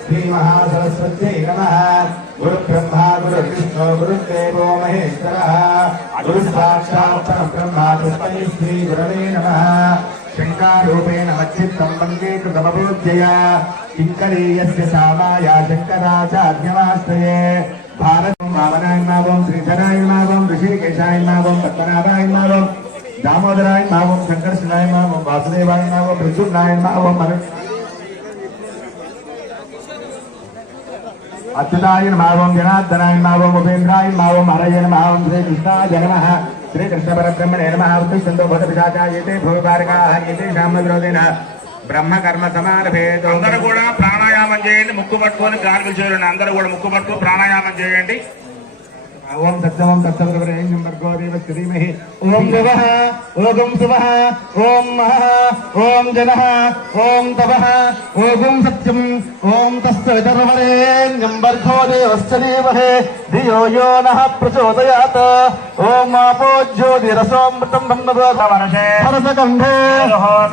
श्रीमहासरस्वत्यै नमः। गुरुब्रह्मा गुरुर्विष्णु गुरुर्देवो महेश्वरः गुरुसाक्षात् परब्रह्म तस्मै श्रीगुरवे नमः। शङ्कारूपेण मच्चित्तं वन्दे कृतमपूज्यया किङ्करीयस्य सामाया शङ्कराचार्यमाश्रये। भारतं वामनाय नमः, श्रीधराय नमः, ऋषिकेशाय नमः, पद्मनाभाय नमः, दामोदराय नमः, शङ्करशिलाय नमः, वासुदेवाय नमः, प्रद्युम्नाय नमः, अच्युताय नमः, जनार्दनाय नमः, उपेन्द्राय नमः, हरये नमः, श्रीकृष्णाय नमः। श्रीकृष्ण परब्रह्मणे नमः। उत्तिष्ठन्तो भूतपिशाचाः एते भूतारकाः एतेषां विरोधेन బ్రహ్మ కర్మ సమారభేదో. అందరూ కూడా ప్రాణాయామం చేయండి. ముక్కు పట్టుకొని గాలి చేయండి. అందరూ కూడా ముక్కు పట్టుకొని ప్రాణాయామం చేయండి. ఓం సత్యం తత్సవితుర్వరేణ్యం భర్గో దేవస్య ధీమహి ఓం శివః ఓం శివః ఓం మహః ఓం జనః ఓం తపః ఓం సత్యం ఓం తత్సవితుర్వరేణ్యం భర్గో దేవస్య ధీమహి ధియో యో నః ప్రచోదయాత్. ఓం ఆపో జ్యోతిరసోమృతం బ్రహ్మవర్షే భరతకంఠే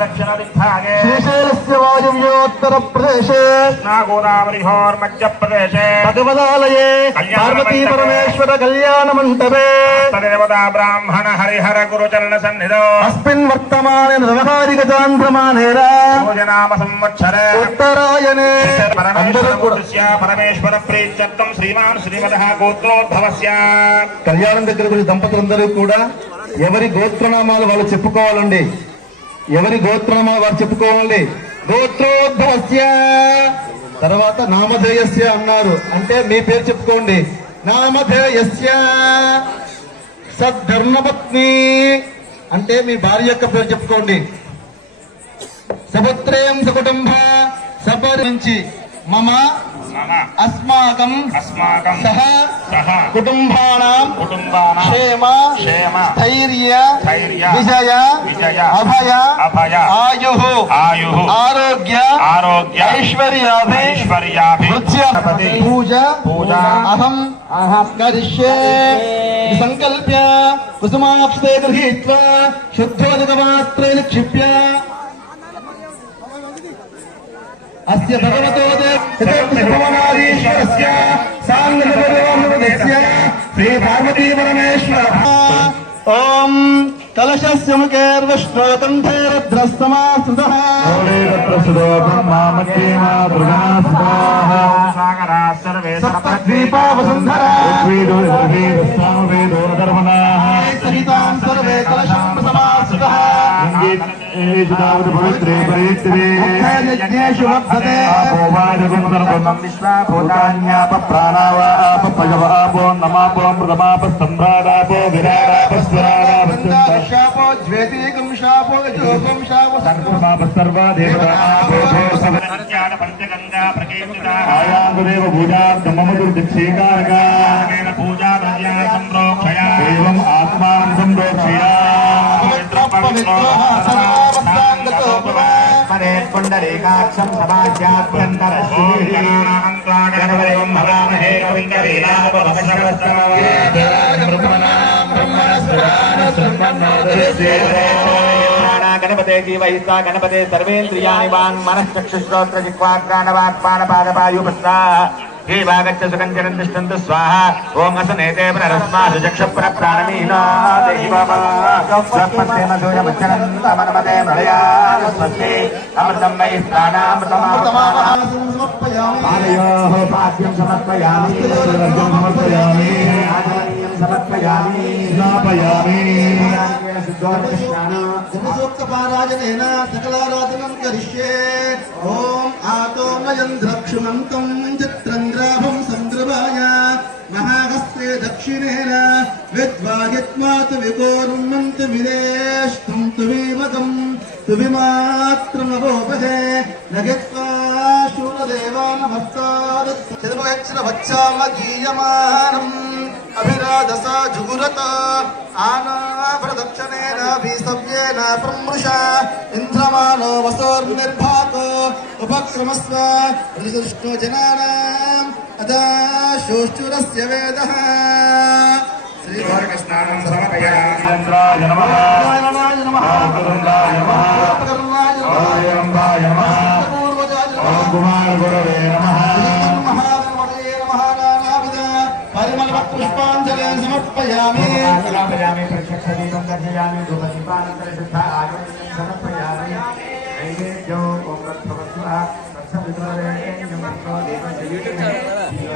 దక్షిణ దిగ్భాగే శ్రీశైలస్య వాయువ్యోత్తర ప్రదేశే నాగోదావరిహోర్ మధ్యప్రదేశే భగవదాలయే పార్వతీ పరమేశ్వర కళ్యాణ మంటపే దేవతా బ్రాహ్మణ హరిహర గురుచరణ సన్నిధో అస్మిన్ వర్తమానే వ్యవహారిక చాంద్రమానేన భోజనామ సంవత్సరే ఉత్తరాయణే పరమేశ్వర ప్రీత్యర్థం శ్రీమాన్ శ్రీమదః గోత్రోద్భవస్య. కళ్యాణం దగ్గర దంపతులందరూ కూడా ఎవరి గోత్రనామాలు వాళ్ళు చెప్పుకోవాలండి. ఎవరి గోత్రనామాలు వారు చెప్పుకోవాలండి. గోత్రోద్భవస్య తర్వాత నామధేయస్య అన్నారు అంటే మీ పేరు చెప్పుకోండి. నామధేయస్య సద్ధర్మపత్ని అంటే మీ భార్య యొక్క పేరు చెప్పుకోండి. సపుత్రేయం సకుటుంబ సపరించి మమ అస్మాకం సహ కుటుంబానాం క్షేమ స్థైర్య విజయ అభయ ఆయుః ఆరోగ్య ఐశ్వర్యాభి పూజ అహం కరిష్యే సంకల్ప్య కుసుమాప్స్తే గృహీత్వా శుద్ధోదకమాత్రేణ క్షిప్య అస్య భగవతో భువనాధీశ్వరస్య సాంగపరమేశ్వరస్య శ్రీ పార్వతీ పరమేశ్వర. ఓం కలశస్య ముఖేర్విష్ణుకంఠే రుద్రస్తమాశ్రితః సర్వే సప్తద్వీపా వసుంధరా సహితాం సర్వే కలశం సమాశ్రితః పవిత్రే పవిత్రే యజ్ఞేషు వర్ధతే విశ్వాభూతాన్యాప ప్రాణావాప పయవాపో నమాపో మృతమాప సంభ్రాడాపో విరాడాప స్వరాడాపో జ్వేతీకం శాపో యజోకం శాపో సర్వమాప సర్వదేవతాపో సర్వజ్ఞాన పంచగంగా ప్రకీర్తితా ఆయాంగుదేవ పూజార్థం మమ దుర్దిక్షేకారకారేణ పూజా ద్రవ్యా సంప్రోక్షయా ఏవం ఆత్మానం సంప్రోక్షయా పుండరీకాక్షం గణపతే జీవహిస్తా గణపతే సర్వేంద్రియాణి వాన్ మనశ్చక్షుశ్రోత్ర జిహ్వాగ్రాణవాక్పాణపాదపాయుపస్తా శ్రీవాగచ్చ సుగంచరం తిష్టంతు స్వాహ. ఓం అసనేతే పునరస్మాసు చక్షుప్ర ప్రాణమీనా దేవమచ్చరంతమనమతే ప్రళయాస్మస్తే అమృతం వై ప్రాణామృతమామృతమాపయామి పాద్యం సమర్పయామి సమర్పయామి సమర్పయామి స్నాపయామి సూక్తపారాయణేన సకలారాధనం కరిష్యే. ఓం ఆతోమయం ద్రక్షుమంతం చిత్రంగ్రాభం సంద్రవాయ మహాహస్తే దక్షిణేన విద్వాహిత్మాతు వికోర్మంతు విదేష్టం తువీమకం తువిమాత్రమవోపహే నగిత్వా శూలదేవాన భక్తాదత్ చతుర్వక్షర వచ్చామ గీయమానం అభిరాధస జుగురత ఆనాభ్రదక్షణేన భీసవ్యేన ప్రమృష ఇంద్రమానో వసోర్నిర్భాతో ఉపక్రమస్వ ఋషుష్ణో జనానాం అదా శోష్ఠురస్య వేదః. శ్రీకృష్ణానం సమర్పయామి. చంద్రాయ నమః నమః నమః నమః पुष्पांजलि समर्पयामि प्रत्यक्षदीपं दर्शयामि धूपदीपानन्तरशुद्ध आगमनं समर्पयामि नैवेद्यो ओम तत्सवस्वः तत्सवितुर्वरेण्यं भर्गो देवस्य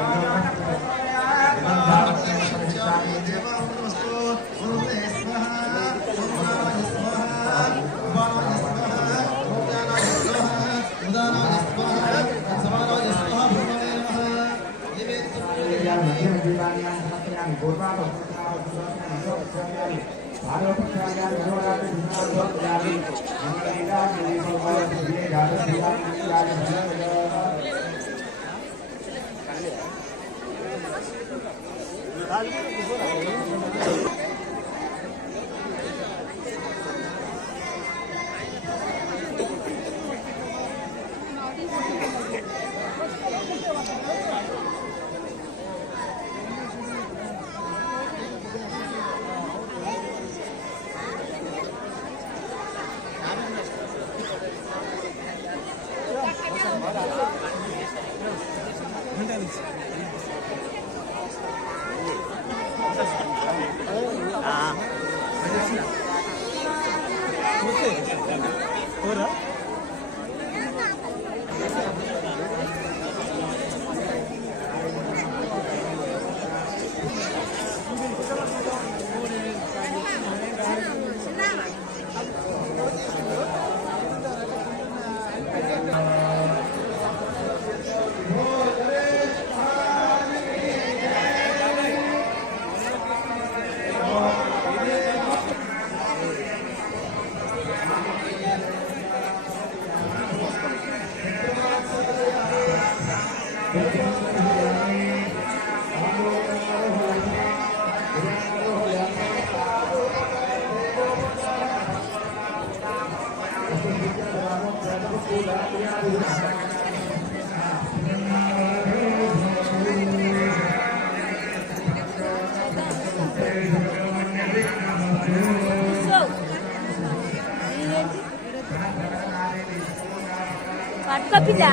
పట్టుకోపిద్దా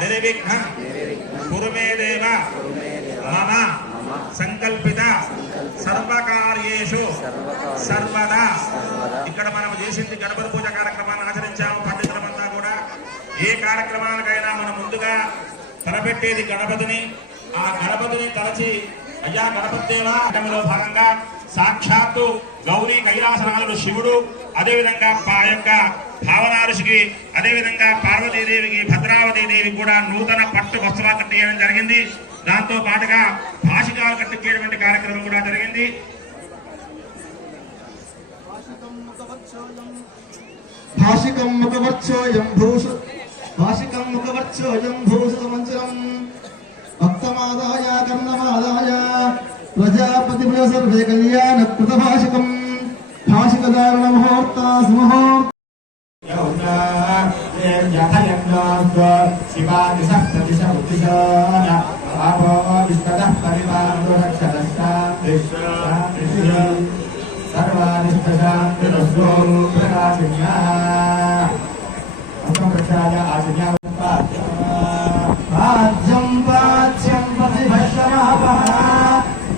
నిర్విఘ్నం కురుమే దేవ మమ సంకల్పిత సర్వకార్యేషు సర్వదా. ఇక్కడ మనం చేసింది గణపతి పూజ కార్యక్రమాన్ని ఆచరించాము. పండితులమంతా కూడా ఏ కార్యక్రమానికైనా మనం ముందుగా తలపెట్టేది గణపతిని. ఆ గణపతిని తలచి అయ్యా గణపతి దేవలో భాగంగా సాక్షాత్తు గౌరీ కైలాసనాథుడు శివుడు, అదేవిధంగా యొక్క భావనా ఋషికి, అదేవిధంగా పార్వతీదేవికి, భద్రావతీదేవి కూడా నూతన పట్టు వస్త్రాలు కట్టియడం జరిగింది. దాంతో పాటుగా భాషికాలు కట్టించేటువంటి కార్యక్రమం కూడా జరిగింది. భాషికం ముఖవర్చోయం భూషితమంజరం భక్తమాదాయ కర్ణమాదాయ ప్రజాపతి సర్వే కళ్యాణ కృతభాషికం భాషికదారుణ ముహూర్త సుముహూర్త శివాది సప్తదిశ ఉద్దిశాన ఆపో విశ్వదః పరిపాలనరక్షదశాంతి సర్వానిష్టశాంతిరస్తో ప్రకాశిన్యా ప్రచాయ ఆశన్యా రాజ్యం ప్రాచ్యం ప్రతిభక్షమాపః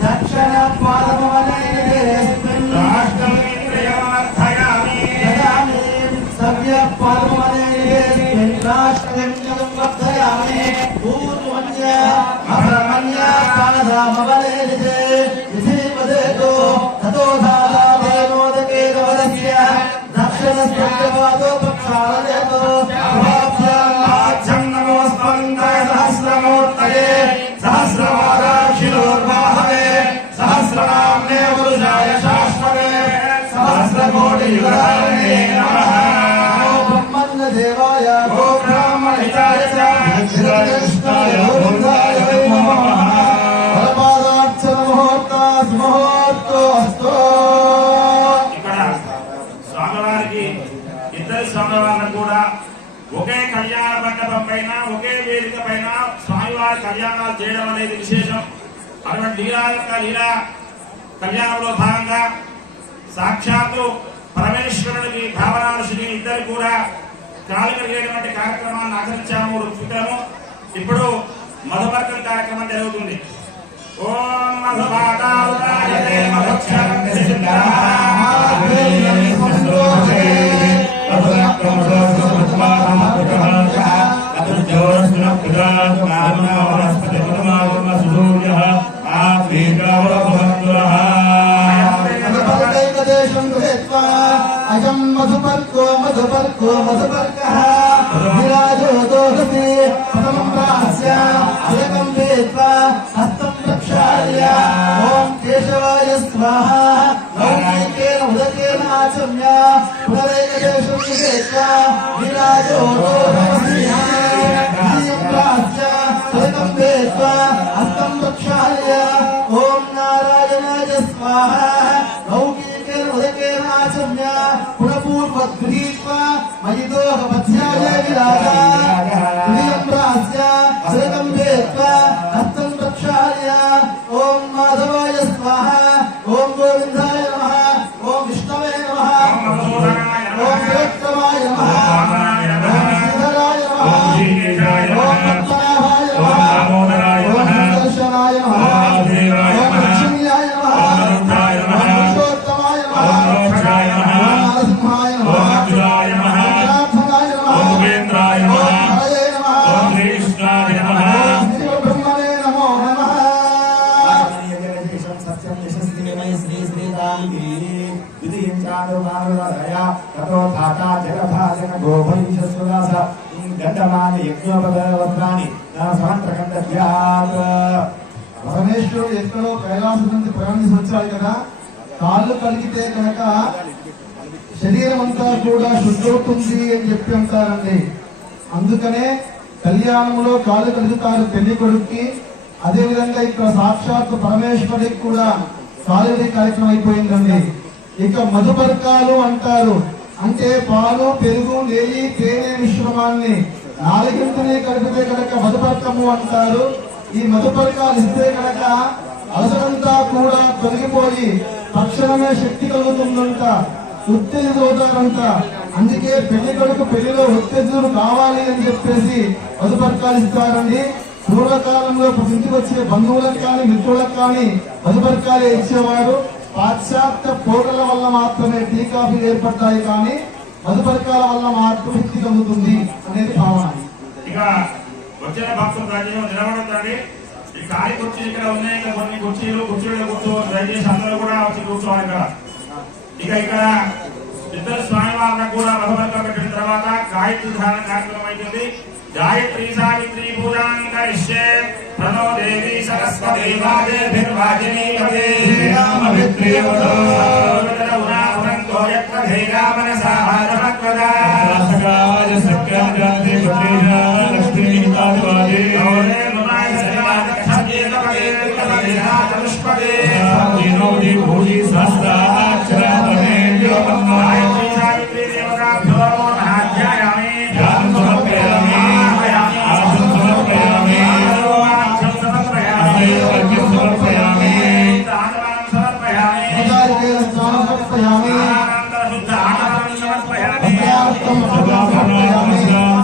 దక్షిణ పాదమవలైస్మిన్ రాష్ట్రమింద్రియమర్థయామి దదామి సవ్య పాదమవలైస్మిన్ రాష్ట్రమింద్రియం వర్ధయామి పూర్వమన్య అభ్రమణ్య పాదమవలైతే విధిపదేతో తతో ధారావేనోదకేరవదస్య దక్షిణ సత్యవాదో పక్షాలదేతో సహస్రమూర్తయే సహస్రవాదాక్షిరోర్వాహవే సహస్రనామ్నే పురుషాయ శాశ్వతే సహస్రకోటి యుగాయ నమః. బ్రహ్మణ్య దేవాయ గో బ్రాహ్మణితాయ చ కృష్ణాయ గోవిందాయ నమః. పరమాదార్చన ముహూర్త సుముహూర్తో అస్తు. ఇక్కడ స్వామివారికి ఇద్దరు స్వామివారిని కూడా ఒకే కళ్యాణ మండపం పైన, ఒకే వేదిక పైన స్వామివారి కళ్యాణాలు చేయడం అనేది విశేషం. అటువంటి లీలా కళ్యాణంలో భాగంగా సాక్షాత్తు పరమేశ్వరుడికి భావనాంశుని ఇద్దరు కూడా కాలు కలిగేటువంటి కార్యక్రమాన్ని ఆచరించాము ఋత్వికులము. ఇప్పుడు మధుపర్కం కార్యక్రమం జరుగుతుంది. ఓం మధుపాతాయ మధుక్షరం అజం మధుపర్కో మధుపర్కో మధుపర్కః విరాజో దోహతి పదమం ప్రాస్య అలకం వేత్వా హస్తం ప్రక్షాళ్య ఓం కేశవాయ స్వాహా లౌకికేన ఉదకేన ఆచమ్య పునరేకదేశం వేత్వా విరాజో దోహతి ద్వితీయం ప్రాస్య అలకం వేత్వా హస్తం ప్రక్షాళ్య ఓం నారాయణాయ స్వాహా లౌకికేన ఉదకేన ఆచమ్య పునఃపూర్వద్గృహీత్వా మయిదోహ మధ్యాయ విరాజా ద్వితీయం ప్రాస్య అలకం వేత్వా హస్తం ప్రక్షాళ్య ఓం మాధవాయ స్వాహా ఓం గోవిందాయ నమః ఓం విష్ణవే నమః ఓం విక్రమాయ నమః ఓం శ్రీధరాయ నమః ఓం పద్మనాభాయ నమః ఓం దర్శనాయ నమః ఓం లక్ష్మీయాయ నమః ఓం పురుషోత్తమాయ నమః ఓం నరసింహాయ నమః ఓం జనార్దనాయ నమః ఓం ఉపేంద్రాయ నమః ఓం హరయే నమః ఓం శ్రీకృష్ణాయ నమః ఓం శివబ్రహ్మణే నమో నమః. సత్యం యశస్విమయ శ్రీ శ్రీరాంగి ద్వితీయం చారుమారుదయ తతో ధాతా జగభాజన గోభైషస్వదాస గంధమాని యజ్ఞోపవస్త్రాన్ని సమంత్రకండభ్యాత్. పరమేశ్వరుడు ఎక్కడో కైలాసం నుండి ప్రయాణించి వచ్చాడు కదా, కాళ్ళు కలిగితే కనుక శరీరం అంతా కూడా శుద్ధవుతుంది అని చెప్పి అంటారండి. అందుకనే కళ్యాణంలో కాళ్ళు కలుగుతారు పెళ్లి కొడుక్కి. అదే విధంగా ఇక్కడ సాక్షాత్ పరమేశ్వరుడికి కూడా కాలుడి కార్యక్రమం అయిపోయిందండి. ఇక మధుపర్కాలు అంటారు, అంటే పాలు పెరుగు నెయ్యి తేనె మిశ్రమాన్ని నాలుగింటిని కలిపితే కనుక మధుపర్కము అంటారు. ఈ మధుపర్కాలు ఇస్తే కనుక అలసడంతా కూడా తొలగిపోయి తక్షణమే శక్తి కలుగుతుందంట, ఉత్తేజితవుతారంట. అందుకే పెళ్లి కొడుకు పెళ్లిలో ఉత్తేజులు కావాలి అని చెప్పేసి మధుపర్కాలు ఇస్తారండి. పూర్వకాలంలో ఇంటికి వచ్చే బంధువులకు కానీ మిత్రులకు కానీ మధుపర్కాలే ఇచ్చేవారు. పాశ్చాత్య పోటల వల్ల మాత్రమే టీ కాఫీ ఏర్పడతాయి, కానీ మధుపర్కాల వల్ల మాత్రం శక్తి కలుగుతుంది అనేది భావన. ఇక వచ్చిన భక్తులు దయచేసి నిలబడతాండి. ఈ ఖాళీ కుర్చీలు ఇక్కడ ఉన్నాయి, ఇంకా కొన్ని కుర్చీలు కూర్చో దయచేసి అందరూ కూడా వచ్చి కూర్చోవాలి ఇక్కడ. ఇక ఇక్కడ ఇద్దరు స్వామివారిని కూడా మధుపర్కం పెట్టిన తర్వాత గాయత్రి ధారణ కార్యక్రమం అవుతుంది. గాయత్రీ సావిత్రి పూజాం కరిష్యే ప్రణో దేవి సరస్వతి వాజేభిర్వాజినీ పదే రామవిత్రేవతో ఉనాపురంతో యత్ర ధైర్యామనసాః జమక్రదా రాసకాయ సత్యాజాతే పుత్రేణ లక్ష్మీ తాదివాదే ఓరే మమాయ సర్వాద ఖజేత పదే కలయా చతుష్పదే దీనోది భూజి సహస్రాక్షరపదే యోగమో గాయత్రీ సావిత్రి దేవతాభ్యో నమః ధ్యాయామి ధ్యానం సమర్పయామి ఆసనం సమర్పయామి సమర్పయామి దానవాన్ సమర్పయామి సమర్పయామి శుద్ధ ఆహారం సమర్పయామి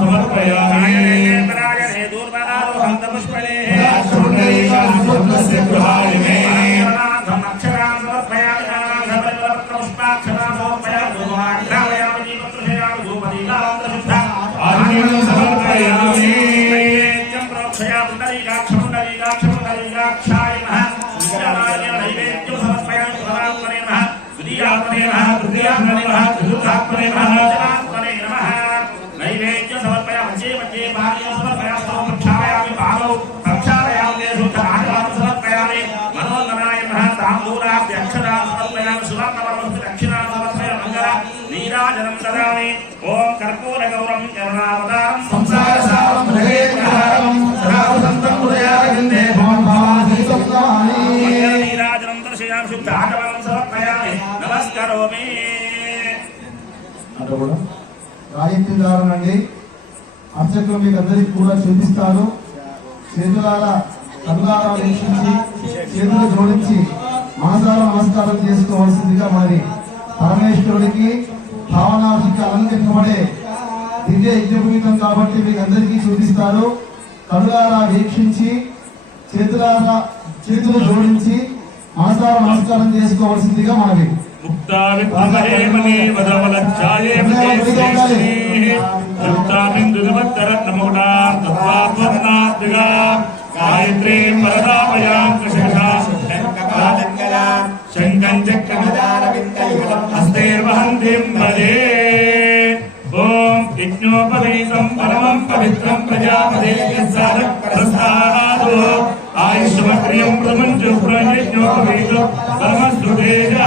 సమర్పయామి రాజనే దూర్వారోహం పుష్పలే అక్షరాన్ సమర్పయామి పుష్పాక్షరాన్ సమర్పయామి గ్రామయామి జీవత్రయామి భూపదీలాంత శుద్ధ ఆత్మనం సమర్పయామి నైవేద్యం ప్రోక్షయామి పుండరీకాక్షాయ నమః నైవేద్యం సమర్పయామి ప్రధాత్మనే నమః ద్వితీయాత్మనే నమః తృతీయాత్మనే నమః చతుర్థాత్మనే నమః పంచమాత్మనే నమః నైవేద్యం సమర్పయామి మధ్యే పానీయం సమర్పయామి ప్రక్షాళయామి పాదౌ ప్రక్షాళయామి శుద్ధ ఆహారం సమర్పయామి మనోన్నరాయ నమః తాంబూలాభ్యక్షరాం సమర్పయామి సువర్ణవర్ణం దక్షిణాం సమర్పయామి మంగళ నీరాజనం దదామి. ఓం కర్పూర గౌరం కరుణావతారం సంసారసారం భగేత్కారం సదావసంతం హృదయారవిందే భవాని నీరాజనం దర్శయామి శుద్ధ ఆహారం సమర్పయామి నమస్కరోమి. అంటే కూడా గాయత్రి దారుణ అండి. అర్చకులు మీకు అందరికి కూడా చూపిస్తారు. చేతులారా కనులారా వీక్షించి చేతులు జోడించి మనసారా నమస్కారం చేసుకోవాల్సిందిగా మరి పరమేశ్వరుడికి భావనాథికి అలంకరించబడే దివ్య యజ్ఞభూమితం కాబట్టి మీకు అందరికీ చూపిస్తారు. కనులారా వీక్షించి చేతులు జోడించి మనసారా నమస్కారం చేసుకోవాల్సిందిగా మనవి. గాయత్రీ శంకం చక్రమదారవిందయుగం ఓం యజ్ఞోపవీతం పరమం పవిత్రం ప్రజాపదే ప్రస్థానాదో ఆయుష్మక్రియం ప్రపంచ యజ్ఞోపవీతం పరమస్తు తేజః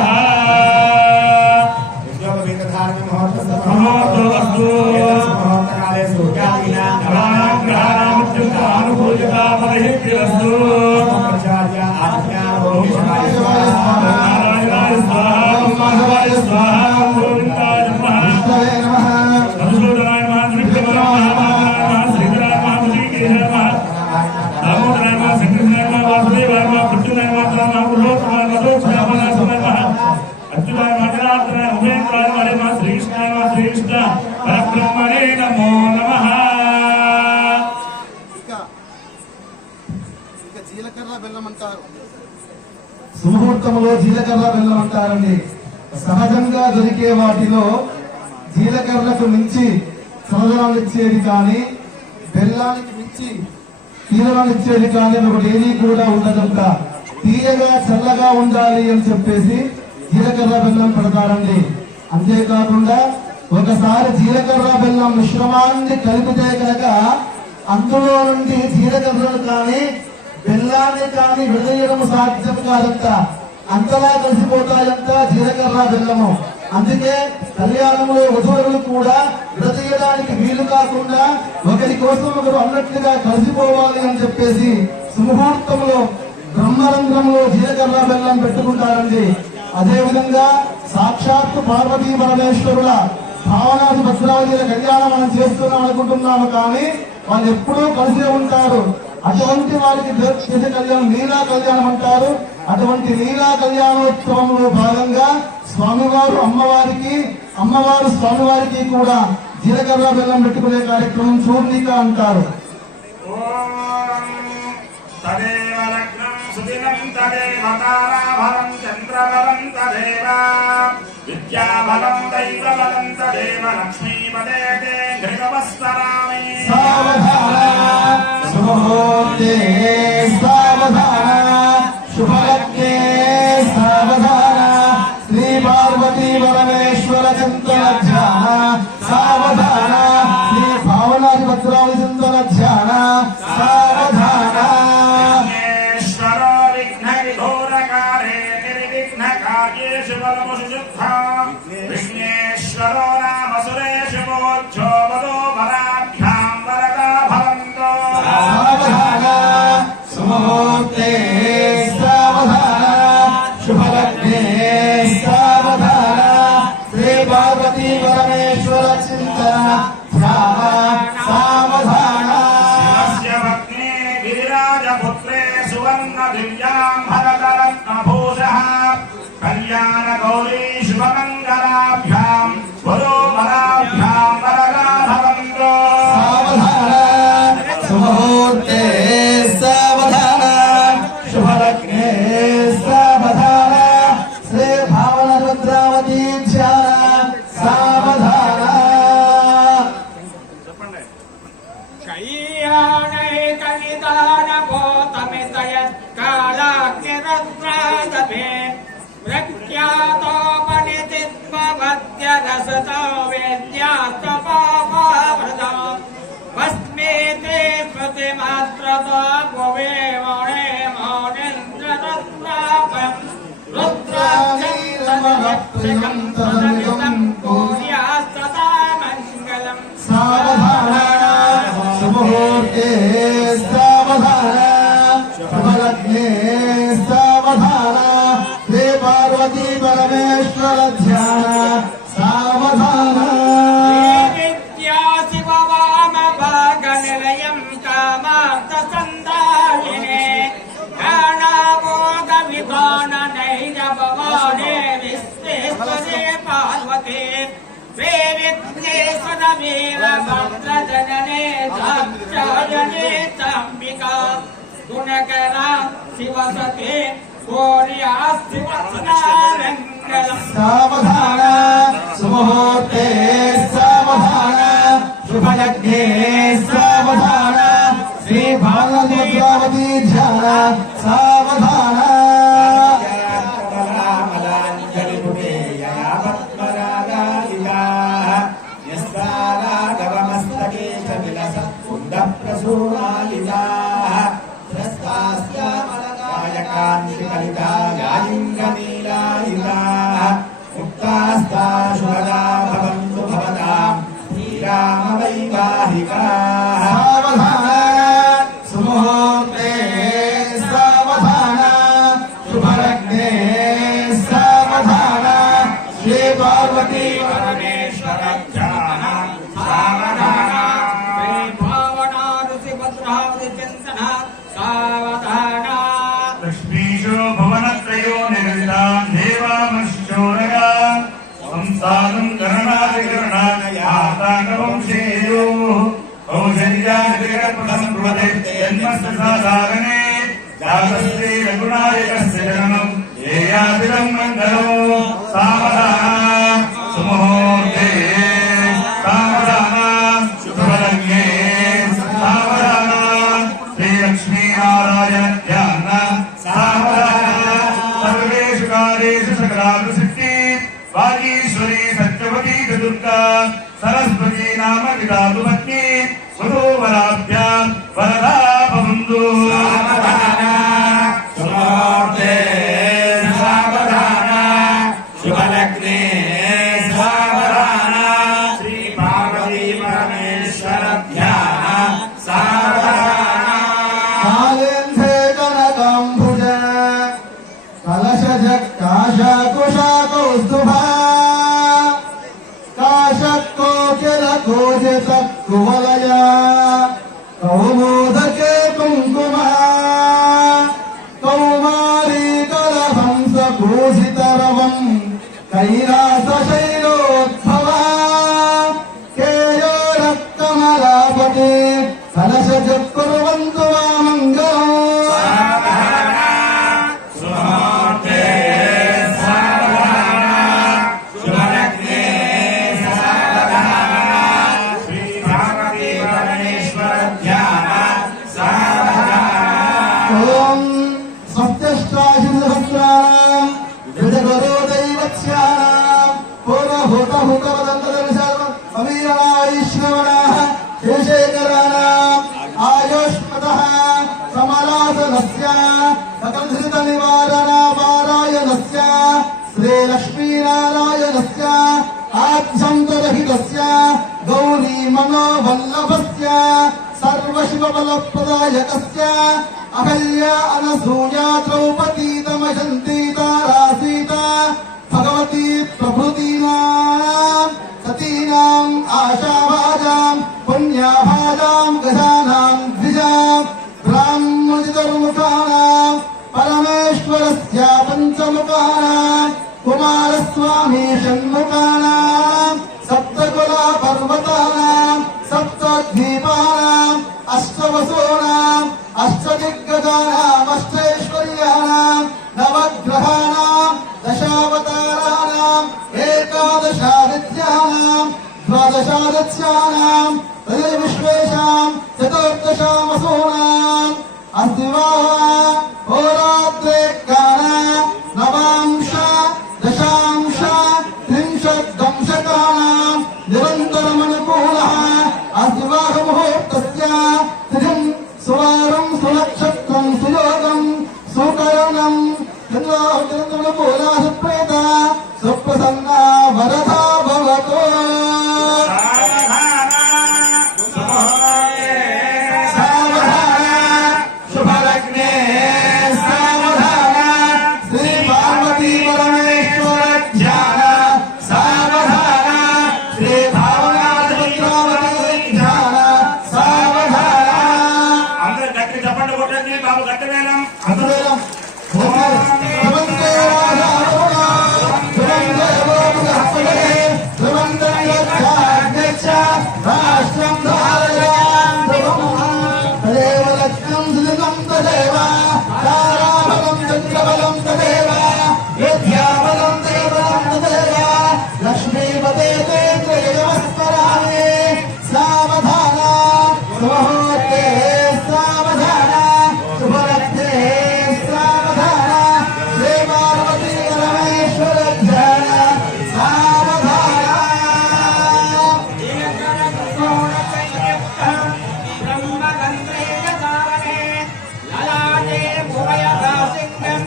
జీలకర్ర బెల్లం అంటారు. సుముహూర్తంలో జీలకర్ర బెల్లం అంటారండి. సహజంగా దొరికే వాటిలో జీలకర్రకు మించి సహజనాలు ఇచ్చేది కానీ బెల్లానికి మించి తీరనాలు ఇచ్చేది కానీ ఒకటి ఏది కూడా ఉండదంట. తీయగా చల్లగా ఉండాలి అని చెప్పేసి జీలకర్ర బెల్లం పెడతారండి. అంతేకాకుండా ఒకసారి జీలకర్ర బెల్లం మిశ్రమాన్ని కలిపితే కనుక అందులో నుండి జీలకర్రను కానీ బెల్లాన్ని కానీ విడదీయడం సాధ్యం కాదంట. అంతలా కలిసిపోతాయంట జీలకర్ర బెల్లము. అందుకే కళ్యాణంలో వధువులు కూడా విడదీయడానికి వీలు కాకుండా ఒకరి కోసం ఒకరు అన్నట్లుగా కలిసిపోవాలి అని చెప్పేసి సుముహూర్తంలో బ్రహ్మరంధ్రంలో జీలకర్ర బెల్లం పెట్టుకుంటారండి. అదేవిధంగా సాక్షాత్తు పార్వతీ పరమేశ్వరుల భావనాథి భద్రావతిల కళ్యాణం మనం చేస్తున్నాం అనుకుంటున్నాము కానీ వాళ్ళు ఎప్పుడూ కలిసే ఉంటారు. అటువంటి వారికి చేసే కళ్యాణం లీలా కళ్యాణం అంటారు. అటువంటి లీలా కళ్యాణోత్సవంలో భాగంగా స్వామివారు అమ్మవారు స్వామివారికి కూడా జీలకర్ర బెల్లం పెట్టుకునే కార్యక్రమం చూర్ణిక అంటారు. విద్యాబలం దైవబలం తదేవ లక్ష్మీపదే ఘృతవస్తరామి శుభముహూర్తే సావధాన శుభలగ్నే సావధాన శ్రీ పార్వతీ పరమేశ్వర చింతన ధ్యాన సావధాన శ్రీ భావనాది భద్రావతి చింతన ధ్యాన సావధాన విఘ్నేశ్వరో నామ సురేషు మోక్షో వదో వరాభ్యాం వరదా భవంతో సావధాన సుముహూర్తే సావధాన శుభలగ్నే సావధాన శ్రీ పార్వతీ పరమేశ్వర చింతన ధ్యాన సావధాన శివస్య భక్నే గిరిరాజపుత్రే సువర్ణ దివ్యాం భరతరత్నభూషః కళ్యాణ గౌరీ శుభమంగళాభ్యాం వదో వరాభ్యాం వరదా భవంతో సావధాన సుముహూర్తే సావధాన శుభలగ్నే సావధాన శ్రీ భావన రుద్రావతి ధ్యాన సావధాన కళ్యాణైకనిదాన భూతమితయ కాళాగ్నిరత్రాదభే ప్రఖ్యాతోపనితిత్వమద్య రసతో వేద్యాస్తపాపావృత వస్మేతే స్మృతిమాత్రతో భువే మౌనే మౌనేంద్రరత్నాపం రుద్రాక్షం తదమిదం భూయాస్తదా మంగళం సావధాన సుముహూర్తే సావధాన శుభలగ్నే సావధాన శ్రీ పార్వతీ పరమేశ్వర ధ్యాన సావధాన విద్యా శివవామ భాగ నిలయం కామార్థ సందాయినే గాణాభోగ విధాన నైజ భవానే విశ్వేశ్వరే శ్రీవిఘ్నేశ్వర వీరభద్రజననే సాక్షాయనే చాంబికా గుణకర శివసతే గౌర్యాస్తివత్సనారంగళం సావధాన సుముహూర్తే సావధాన శుభలగ్నే సావధాన శ్రీ భాగవతి ధ్యాన సావధాన సావధాన సుముహూర్తే సావధాన శుభలగ్నే సావధాన శ్రీ పార్వతీ పరమేశ్వర ధ్యాన సావధాన శ్రీ భావనారుసి భద్రావతి చింతన సావధాన లక్ష్మీశో భువనత్రయో నిర్వితాం దేవామశ్చోరగా సంస్థానం కరణాదికరణాయాతాంగవంశేయో కౌశల్యాదికరణపదసంప్రవదే జన్మసాధారణే జాతశ్రీ రఘునాయకస్య జననం ఏయాదిలం మంగళో సావధాన సుముహూర్తే సావధాన శుభలగ్నే సావధాన శ్రీలక్ష్మీనారాయణ ధ్యాన సావధాన సర్వేషు కార్యేషు సకలాలు సిద్ధి వాగీశ్వరీ సత్యవతీ దుర్గా సరస్వతీ నామ విదాతు పత్ని వధూవరాభ్యాం వరదా భవంతు సావధాన సుముహూర్తే సావధాన శుభలగ్నే సావధాన శ్రీ పార్వతీ పరమేశ్వర ధ్యాన సావధాన కాళేంద్రే కనకాంబుజ కలశజ కాశకుశకౌస్తుభా కాశకోకిల కోజిత కువలయ కౌమోదకే కుంకుమ కౌమారీ కలహంస భూషితరవం కైలాస శైలోద్భవ కేయోరకమలాపతి కలశజ కుర్వంతు వామంగళం ఓం సప్తష్టాశిసహస్రాణం విదగరో దైవత్స్యానాం పూర్వభూతభూతవదంతదర్శనం అమీరాయిశ్రవణాః శేషేకరాణాం ఆయుష్మతః కమలాసనస్య సకలధృత నివారణాపారాయణస్య శ్రీలక్ష్మీనారాయణస్య ఆద్యంతరహితస్య గౌరీ మనోవల్లభస్య సర్వశివబలప్రదాయకస్య అహల్య అనసూయా ద్రౌపదీ తమయంతి తారాసీత భగవతీ ప్రభృతీనాం సతీనాం ఆశాభాజాం పుణ్యాభాజాం గజానాం ద్విజాం బ్రాహ్మణితర్ముఖానాం పరమేశ్వరస్య పంచముఖానాం కుమారస్వామి షణ్ముఖానాం సప్తకులా పర్వతానాం సప్తద్వీపానాం అష్టవసూనాం అష్టదిగ్గజానాం అష్టైశ్వర్యానాం నవగ్రహాణాం దశావతారాణాం ఏకాదశాదిత్యానాం ద్వాదశాదిత్యానాం విశ్వేషాం చతుర్దశావసూనాం అస్తివాహ హోరాత్రే కాణ నవాంశ దశాంశ త్రింశద్దంశకానాం నిరంతరమనుకూలః అస్తివాహ ముహూర్తస్య త్రిం సువారం సునక్షత్రం సుయోగం సుకరణం చంద్రాహుతిరంతమనుకూలా సుప్రేత సుప్రసన్నా వరదా భవతు సావధాన శుభలగ్నే సావధాన శ్రీ పార్వతీ పరమేశ్వర ధ్యాన సావధాన శ్రీ భావనాథపుత్రావతి ధ్యాన సావధాన అందరూ గట్టి చప్పట్లు కొట్టండి బాబు గట్టి వేలం అందులో సుముహూర్తే సావధాన శుభలగ్నే సావధాన శ్రీ పార్వతీ పరమేశ్వర ధ్యాన సావధాన. బ్రహ్మగంధేయ ధావనే లలాటే భువయదాసింగం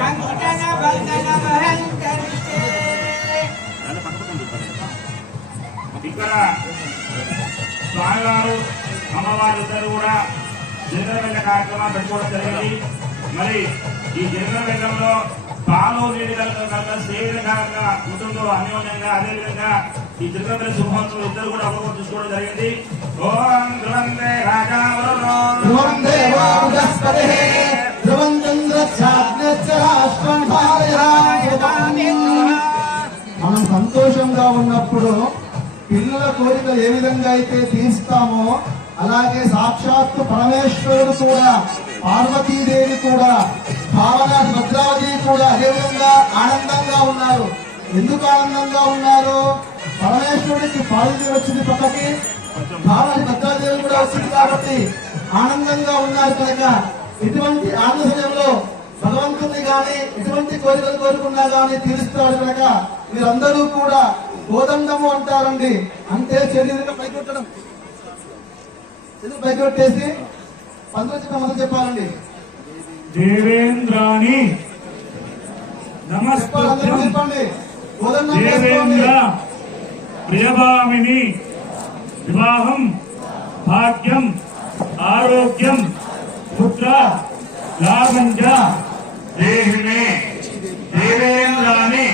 కంకణ బంధనమహంకరితే. ఇక్కడ స్వామివారు అమ్మవారు ఇద్దరు కూడా జగన్ కార్యక్రమాలు పెట్టుకోవడం జరిగింది. మరి ఈ జగన్ వెళ్ళంలో పాలు నీటి కనుక ఏ విధంగా ఉంటుందో అన్యోన్యంగా అదేవిధంగా ఈ జగన్ శుభోత్సవం ఇద్దరు కూడా అమ్మవారు చూసుకోవడం జరిగింది. ఓం ధ్రువందే ధ్రువం దేవో బృహస్పతిః ధ్రువం చంద్రఛాగ్నిశ్చరాష్ట్రం భారయామి. మనం సంతోషంగా ఉన్నప్పుడు పిల్లల కోరికలు ఏ విధంగా అయితే తీరుస్తామో అలాగే సాక్షాత్తు పరమేశ్వరుడు కూడా పార్వతీదేవి కూడా భావన భద్రావతి కూడా అదే విధంగా ఆనందంగా ఉన్నారు. ఎందుకు ఆనందంగా ఉన్నారు? పరమేశ్వరుడికి పార్వతీ వచ్చింది పక్కకి, భావన భద్రాదేవి కూడా వచ్చింది కాబట్టి ఆనందంగా ఉన్నారు కనుక ఇటువంటి ఆనంద సమయంలో భగవంతుని గాని ఎటువంటి కోరికలు కోరుకున్నా గాని తీరుస్తాడు కనుక మీరందరూ కూడా గోదండము అంటారండి. అంటే శరీరంగా పైకొట్టడం, పైకొట్టేసి పంతులు చెప్పాలండి. దేవేంద్రాణి నమస్తేంద్ర చెప్పండి. గోదండం దేవేంద్ర ప్రియభామిని వివాహం భాగ్యం ఆరోగ్యం పుత్ర లాభంజ దేహిమే దేవేంద్రాణి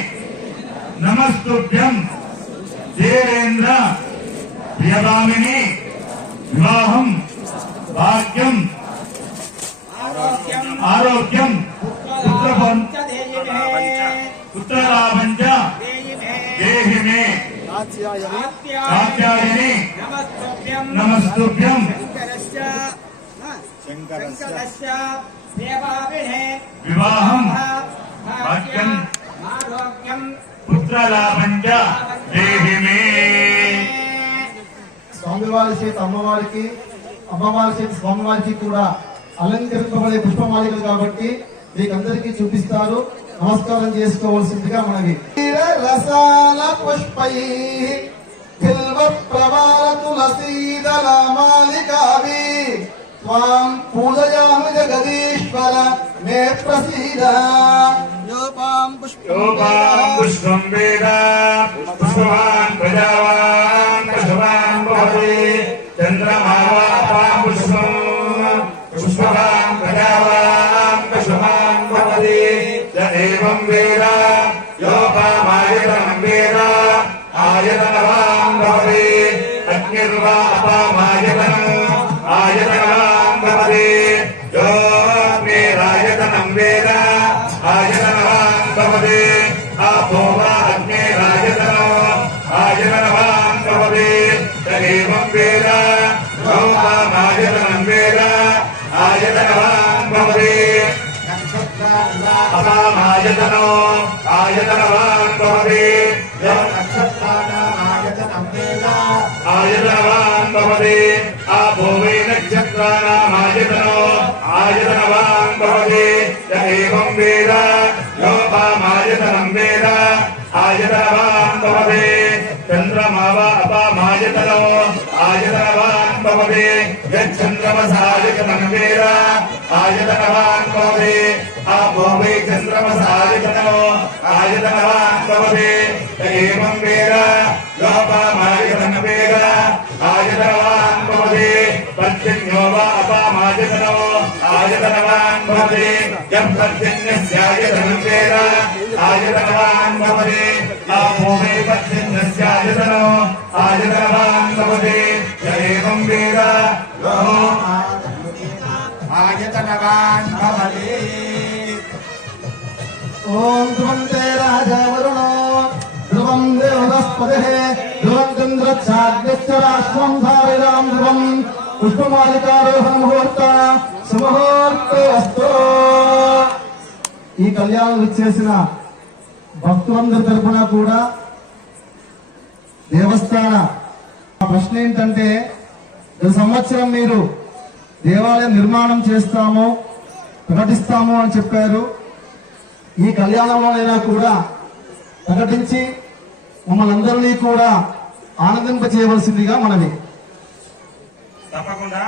నమస్తుభ్యం దేవేంద్ర ప్రియభామిని వివాహం భాగ్యం ఆరోగ్యం పుత్రలాభంచ దేహిమే కాత్యాయని నమస్తుభ్యం వివాహం భాగ్యం పుత్రలాభంచ దేహిమే. స్వామివారి చేతి అమ్మవారికి, అమ్మవారి చేతి స్వామివారికి కూడా అలంకరింపబడే పుష్పమాలికలు కాబట్టి మీకందరికీ చూపిస్తారు. నమస్కారం చేసుకోవాల్సిందిగా మనవి. రసాల పుష్పై బిల్వ ప్రవాల తులసీదళ మాలికావి త్వాం పూజయామి జగదీశ్వర మే ప్రసీద. యోపాం పుష్పం వేద పుష్పవాన్ ప్రజావాన్ పశువాన్ భవతి చంద్రమావాపాం పుష్పం పుష్పవాన్ ప్రజావాన్ పశువాన్ భవతి ఏవం వేద యోపామాయతనం వేద ఆయతనవాన్ భవతి అగ్నిర్వా అపామాయతనం ఆయతనవాన్ భవతి యోగ్నిరాయతనం వేద ఆయతనవాన్ భవతి ఆపో వా అగ్నిరాయతనం ఆయతనవాన్ భవతి ఏవం వేద యోపామాయతనం వేద ఆయతనవాన్ భవతి అపామాయతనో ఆయతనవాన్ భవతి ఆయతనవాన్ భవతి ఆపో వై నక్షత్రానామాయతనో ఆయతనవాన్ భవతి ఏవం వేద యోపామాయతనం వేద ఆయతనవాన్ భవతి చంద్రమా వా అపామాయతనో ఆయతనవాన్ భవతి యచ్చంద్రమసాయతనం వేద ఆయతనవాన్ భవతి ఆపో వై చంద్రమసాయతనో ఆయతనవాన్ భవతి ఏవం వేద యోపామాయతనం వేద ఆయతనవాన్ భవతి పర్జన్యో వా అపామాయతనో ఆయతనవాన్ భవతి యం పర్జన్యస్యాయతనం వేద ఆయతనవాన్ భవతి ఆపో వై పర్జన్యస్యాయతనో ఆయతనవాన్ భవతి ఏవం వేద ఆయతనవాన్ భవతి. ఓం ధ్రువం తే రాజా వరుణో ధ్రువం దేవనస్పతిః ధ్రువం చంద్రఛాగ్నిశ్చరాష్ట్రం ధారయాం ధ్రువం పుష్పమాలికారోహణ ముహూర్త సుముహూర్తోస్తు. ఈ కళ్యాణం ఇచ్చేసిన భక్తులందరి తరఫున కూడా దేవస్థాన ప్రశ్న ఏంటంటే గత సంవత్సరం మీరు దేవాలయం నిర్మాణం చేస్తాము ప్రకటిస్తాము అని చెప్పారు. ఈ కళ్యాణంలోనైనా కూడా ప్రకటించి మమ్మల్ని అందరినీ కూడా ఆనందింపచేయవలసిందిగా మనవి. తప్పకుండా.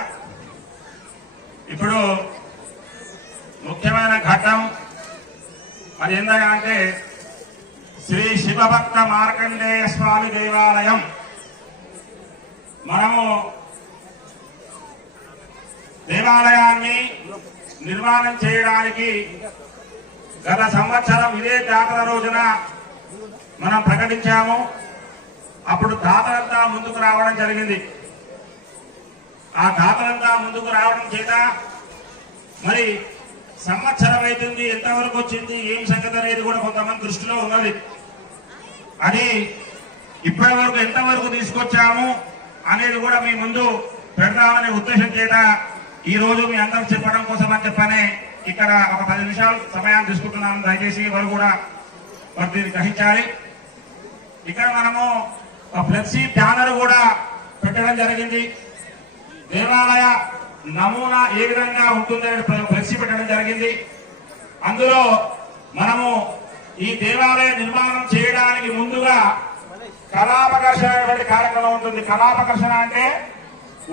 ఇప్పుడు ముఖ్యమైన ఘట్టం అది ఏంటంటే శ్రీ శివభక్త మార్కండేయ స్వామి దేవాలయం. మనము దేవాలయాన్ని నిర్మాణం చేయడానికి గత సంవత్సరం ఇదే జాతర రోజున మనం ప్రకటించాము. అప్పుడు దాతలంతా ముందుకు రావడం జరిగింది. ఆ దాతలంతా ముందుకు రావడం చేత మరి సంవత్సరం అవుతుంది, ఎంతవరకు వచ్చింది ఏం సంగతి అనేది కూడా కొంతమంది దృష్టిలో ఉన్నది. అది ఇప్పటి వరకు ఎంతవరకు తీసుకొచ్చాము అనేది కూడా మీ ముందు పెడదామనే ఉద్దేశం చేత ఈ రోజు మీ అందరూ చెప్పడం కోసం అని చెప్పనే ఇక్కడ ఒక 10 నిమిషాలు సమయాన్ని తీసుకుంటున్నాము. దయచేసి వారు కూడా మరి దీన్ని గ్రహించాలి. ఇక్కడ మనము ఫ్లెక్సీ బ్యానర్ కూడా పెట్టడం జరిగింది. దేవాలయ నమూనా ఏ విధంగా ఉంటుందని ఫ్లెక్సీ పెట్టడం జరిగింది. అందులో మనము ఈ దేవాలయ నిర్మాణం చేయడానికి ముందుగా కళాపకర్షణ అనేటువంటి కార్యక్రమం ఉంటుంది. కళాపకర్షణ అంటే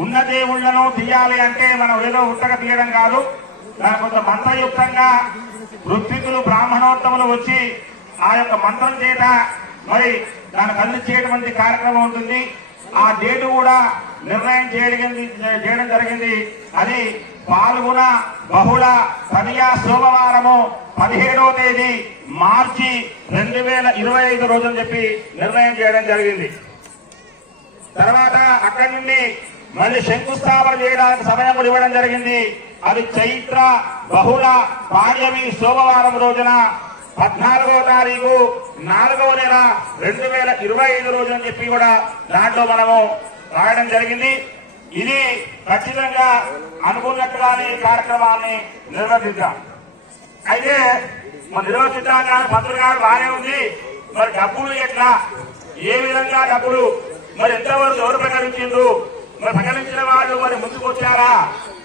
ఉన్న దేవుళ్లను తీయాలి అంటే మనం ఏదో ఉట్టగా తీయడం కాదు. దాని కొంత మంత్రయుక్తంగా ఋత్వికులు బ్రాహ్మణోత్తములు వచ్చి ఆ యొక్క మంత్రం చేత మరి దాన్ని కదిలించేటువంటి కార్యక్రమం ఉంటుంది. ఆ డేటు కూడా నిర్ణయం చేయడం జరిగింది. అది పాల్గొన బహుళ తదియా సోమవారము 17వ తేదీ మార్చి 2025 రోజుని చెప్పి నిర్ణయం చేయడం జరిగింది. తర్వాత అక్కడి నుండి మళ్ళీ శంకుస్థాపన చేయడానికి సమయం కూడా ఇవ్వడం జరిగింది. అది చైత్ర బహుళ పాడ్యమి సోమవారం రోజున 14వ తారీఖు 4వ నెల 2025 రోజు అని చెప్పి కూడా దాంట్లో మనము రాయడం జరిగింది. ఇది ఖచ్చితంగా అనుకున్నట్టుగానే ఈ కార్యక్రమాన్ని నిర్వర్తిద్దాం. అయితే మరి నిర్వర్తిద్దాం పత్రిక బాగానే ఉంది. మరి డబ్బులు ఎట్లా, ఏ విధంగా డబ్బులు మరి ఎంతవరకు ఎవరు ప్రకటించిండ్రు, మరి ప్రకటించిన వాళ్ళు మరి ముందుకు వచ్చారా,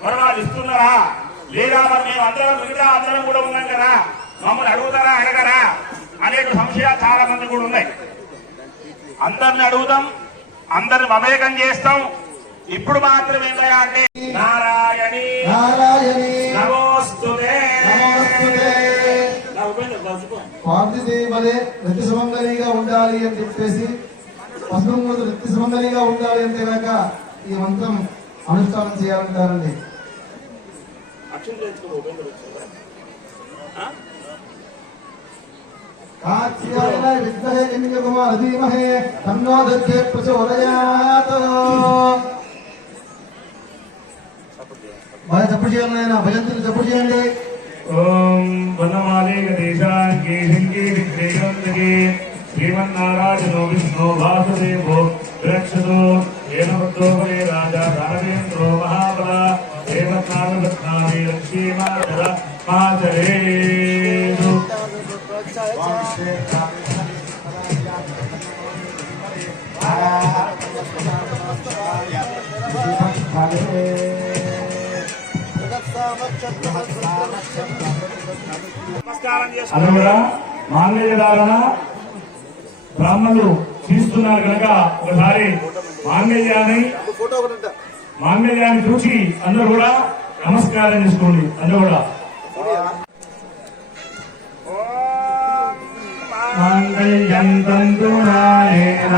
మరి వాళ్ళు ఇస్తున్నారా లేదా, మరి మేము అందరం మిగతా అందరం కూడా ఉన్నాం కదా, మమ్మల్ని అడుగుతారా అడగరా అనేక సంశయాలు చాలా మంది కూడా ఉన్నాయి. అందరిని అడుగుతాం, అందరిని మమేకం చేస్తాం. ఇప్పుడు మాత్రం ఏంటంటే అంటే నారాయణి నమోస్తుతే పార్థిదేవలే నిత్య సుమంగళిగా ఉండాలి అని చెప్పేసి పసుపు నిత్య సుమంగళిగా ఉండాలి అంటే కనుక ఈ మంత్రం అనుష్ఠానం చేయాలంటారండి. విద్మహే కన్యకుమార ధీమహే తన్నో దుర్గే ప్రచోదయాత్. బాగా చప్పుడు చేయాలి నాయన, భజంతులు చప్పుడు చేయండి. ఓం వనమాలే దేశానికి హిందీ విద్యేయోంతకి శ్రీమన్నారాయణో విష్ణు వాసుదేవో విరక్షతో ఏనవృద్ధోపరే రాజా రాఘవేంద్రో మహాబల దేవతానురత్నామి లక్ష్మీమాధర మాధరేషు. అది కూడా మాంగళ్య ధారణ బ్రాహ్మణులు తీస్తున్నారు కనుక ఒకసారి మాంగళ్యాన్ని చూసి అందరూ కూడా నమస్కారం చేసుకోండి. అందరూ కూడా మాంగళ్యం తంతునాయేన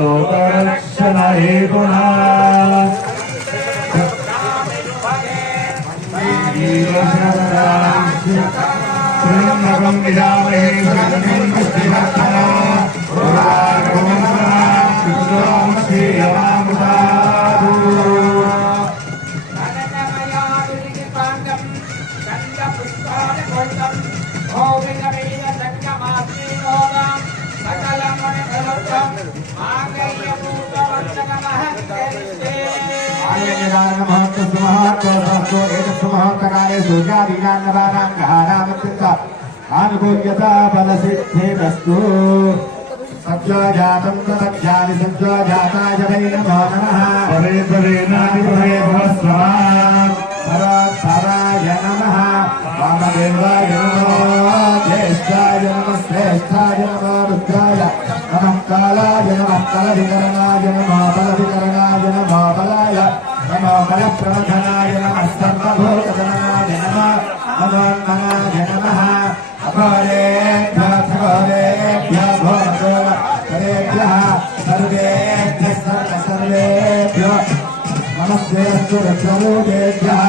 లోకరక్షణ హేతునా శ్రీమగం విరామహే అనుకూల్యత బలసిద్ధేరస్తు. सत्योजातं प्रदध्यानि सत्योजाताय वै नमो नमः परे परे नानि परे भवस्वात् परात्पराय नमः वामदेवाय नमो ज्येष्ठाय नमः श्रेष्ठाय नमो रुद्राय नमः कालाय नमः कलविकरणाय नमः बलविकरणाय नमो बलाय नमो बलप्रवधनाय नमः सर्वभूतगणाय नमः नमो नमाय नमः अघोरेभ्यः भोरेभ्यः सर्वेभ्यः सर्वेभ्यो नमस्तेऽस्तु रुद्ररूपेभ्यः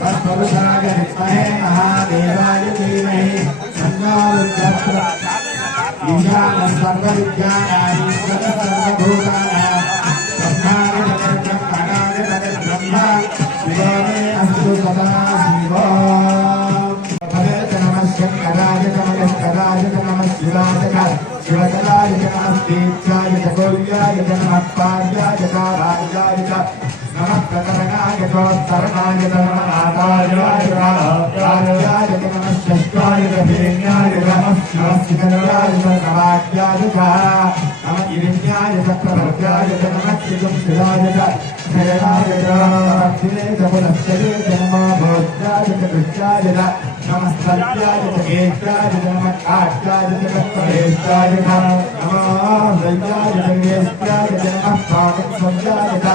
तत्पुरुषाय विद्महे महादेवाय धीमहि तन्नो रुद्रः ईशानः सर्वविद्यानां सर्वभूतानां ब्रह्म शिवो मे अस्तु सदा शिवो नमः शङ्कराय नमः शिवाय शिवकराय नमः दीक्षाय च गौर्याय च नमः पार्याय च राज्याय च नमः प्रकरणाय चोत्तरणाय च नमः नाथाय च राज्याय च नमः षष्ठाय च भेन्याय च नमः शिवस्कराय च नवाक्याय च नमः इरिण्याय च प्रभृत्याय च नमः शिवशिलाय च श्रेणाय च भक्तिने च पुनश्चरे च नमः भोज्याय च कृष्याय च नमः सत्याय च केशाय च नमः काष्ठाय च कत्परेशाय च नमः वैद्याय च ज्येष्ठाय च नमः पावकसंज्ञाय च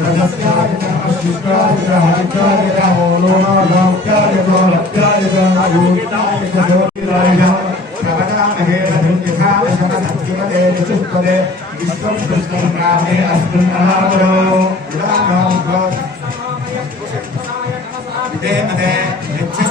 रजस्याय च नमः शुक्राय च हरिद्राय च लोकाय च गोलक्याय च अभूताय च ज्योतिराय च प्रवदामहे रघुन्यथाय च नमः चतुष्पदे विश्वं कृष्णं ब्राह्मे अस्मिन् महावरो उदानो विदेमदे नित्यं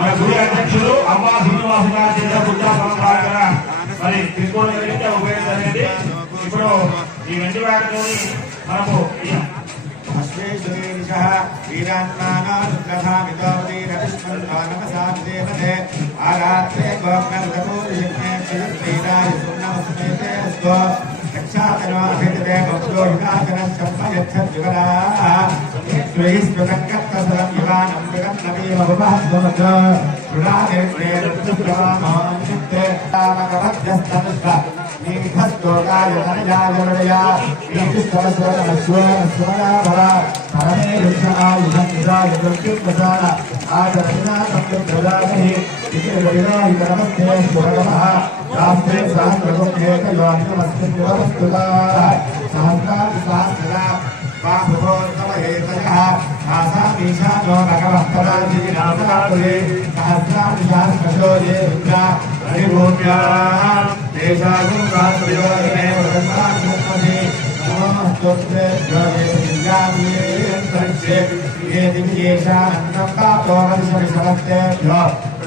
మన గుడి అధ్యక్షులు అమ్మా శ్రీనివాస గారి చేత బుద్ధా సంస్థాగర మరి త్రికోణ ఉపయోగించనేది ఇప్పుడు ఈ వెండి వాటితోని మనకు अश्वेश्वरेशः वीरात्मानानुग्रहामितोदीरविष्मन्वानमसामिदेवते आरात्रे गोग्नर्गपूर्यज्ञे क्षुद्रीराय सुम्नमस्मेते स्व रक्षातनोऽभितते भक्तोहिताचनश्चर्म यच्छद्विवराः श्रीस्वतङ्कत्तसलं युवानं मृगन्नवीमभुवः कृणानिर्णेरुत्तुप्रवामोऽन्नित्ते रामकवध्यस्तनुष्ठ नीखस्तोकाय तनयाय वरया नीतिस्तवस्वरमस्वरस्वराभव परमे रुक्षायुधनिराय दुर्गुप्रसाद आचरतिना संयुक्तदानहि इति विनाहितनमस्ते स्वरगमः शास्त्रे सहस्रगुण्येकयोनिनमस्मिन् विवरस्तुताः सहस्रादिसहस्रदा बाहुभोत्तमहेतयः आसामीशानो भगवः पदाजिनामकाकुले सहस्रादिसहस्रशो ये रुद्रा हरिभूम्याः तेषागुरुकात्मयोगिने वदन्तान्मुक्मति नमोस्तुते योगे विद्यामीयन्तरिक्षे ये दिव्येशानन्दं प्राप्तो वंशविषमस्तेभ्यो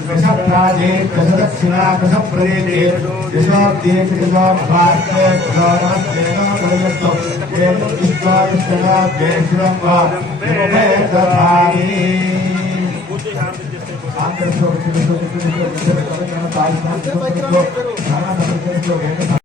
वृषभराजे दशदक्षिणा वृषप्रदेशे यशोद्दीर्घयोद्भास्तेभ्यो नमस्ते नमो ये विश्वायुष्टनाभ्येश्वरं वा विमुखेतथानि आंतरिक